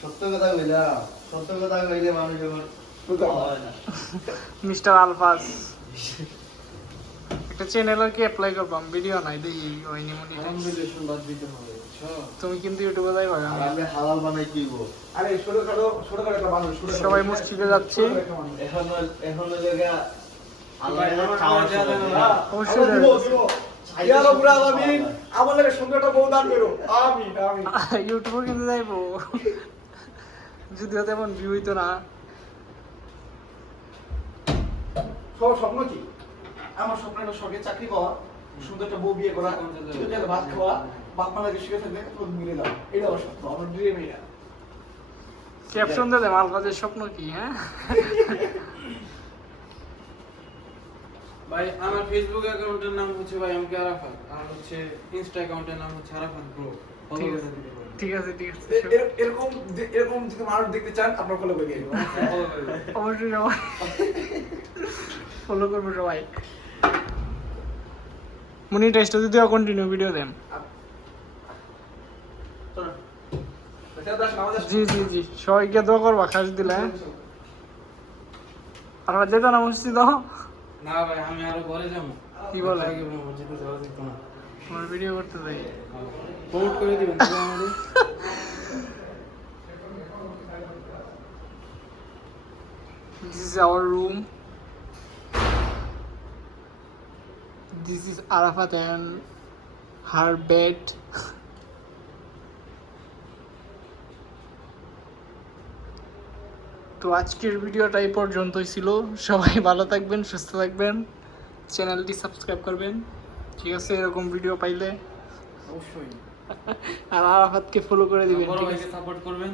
সত্য কথা কইলা, সত্য কথা কইলে মানুষ যখন হয় না। মিস্টার আলফাস একটা চ্যানেল আর কি অ্যাপ্লাই করবাম, ভিডিও নাই দেখি হয়নি মনি। কনভিলেশন বাদ দিতে হবে, বুঝছো? তুমি কিন্তু ইউটিউবে যাই ভাই, আর আমি হালাল বানাই কি গো? আরে ছোটখাটো একটা মানুষ, সবাই মসজিদে যাচ্ছে। এখনো জায়গা আল্লাহ খাওয়া যাবে না। অবশ্যই দিব দিব ইয়া রাব্বুল আলামিন আমার লাগে সুন্দর একটা বউ দান করো, আমিন আমিন। ইউটিউবে কিন্তু যাইবো, যদিও তেমন ভিউ হইতো না। সব স্বপ্ন কি? আমার স্বপ্ন একটা সরকারি চাকরি পাওয়া, সুন্দর একটা বউ বিয়ে করা, সুন্দর একটা ভাত খাওয়া, বাপ মা লাগে শুয়ে থাকলে তোর মিলে দাও, এটা আমার স্বপ্ন, আমার ড্রিম এটা। ক্যাপশন দে আলফাজের স্বপ্ন কি? হ্যাঁ ভাই আমার ফেসবুক অ্যাকাউন্টের নাম হচ্ছে ভাই এমকে আরাফাত, আর হচ্ছে ইনস্টা অ্যাকাউন্টের নাম হচ্ছে আরাফাত ব্রো। ফলো করে দিতে পারেন। ঠিক আছে ঠিক আছে, এরকম এরকম যদি মানুষ দেখতে চান আপনার ফলো করে দিন। ফলো করে দিন। অবশ্যই সবাই ফলো করবো সবাই। মনিটাইজটা যদি কন্টিনিউ ভিডিও দেন। চলো এটা দাস আমাদের জি জি জি, সবাইকে দোয়া করবা খাস দিলে। আর যেতে না মসজিদ না ভাই আমি আরো পরে যাবো। কি বলে? আগে মসজিদে যাওয়া যেত না। আমার ভিডিও করতে যাই। প্রমোট করে দিবেন তাহলে আমাদের। This is our room. This is Arafat and her bed. তো আজকের ভিডিওটা এই পর্যন্তই ছিল। সবাই ভালো থাকবেন, সুস্থ থাকবেন, চ্যানেলটি সাবস্ক্রাইব করবেন, ঠিক আছে? এরকম ভিডিও পাইলে অবশ্যই আর আরাফাতকে ফলো করে দিবেন, বড় ঠিক ভাইকে আছে? সাপোর্ট করবেন।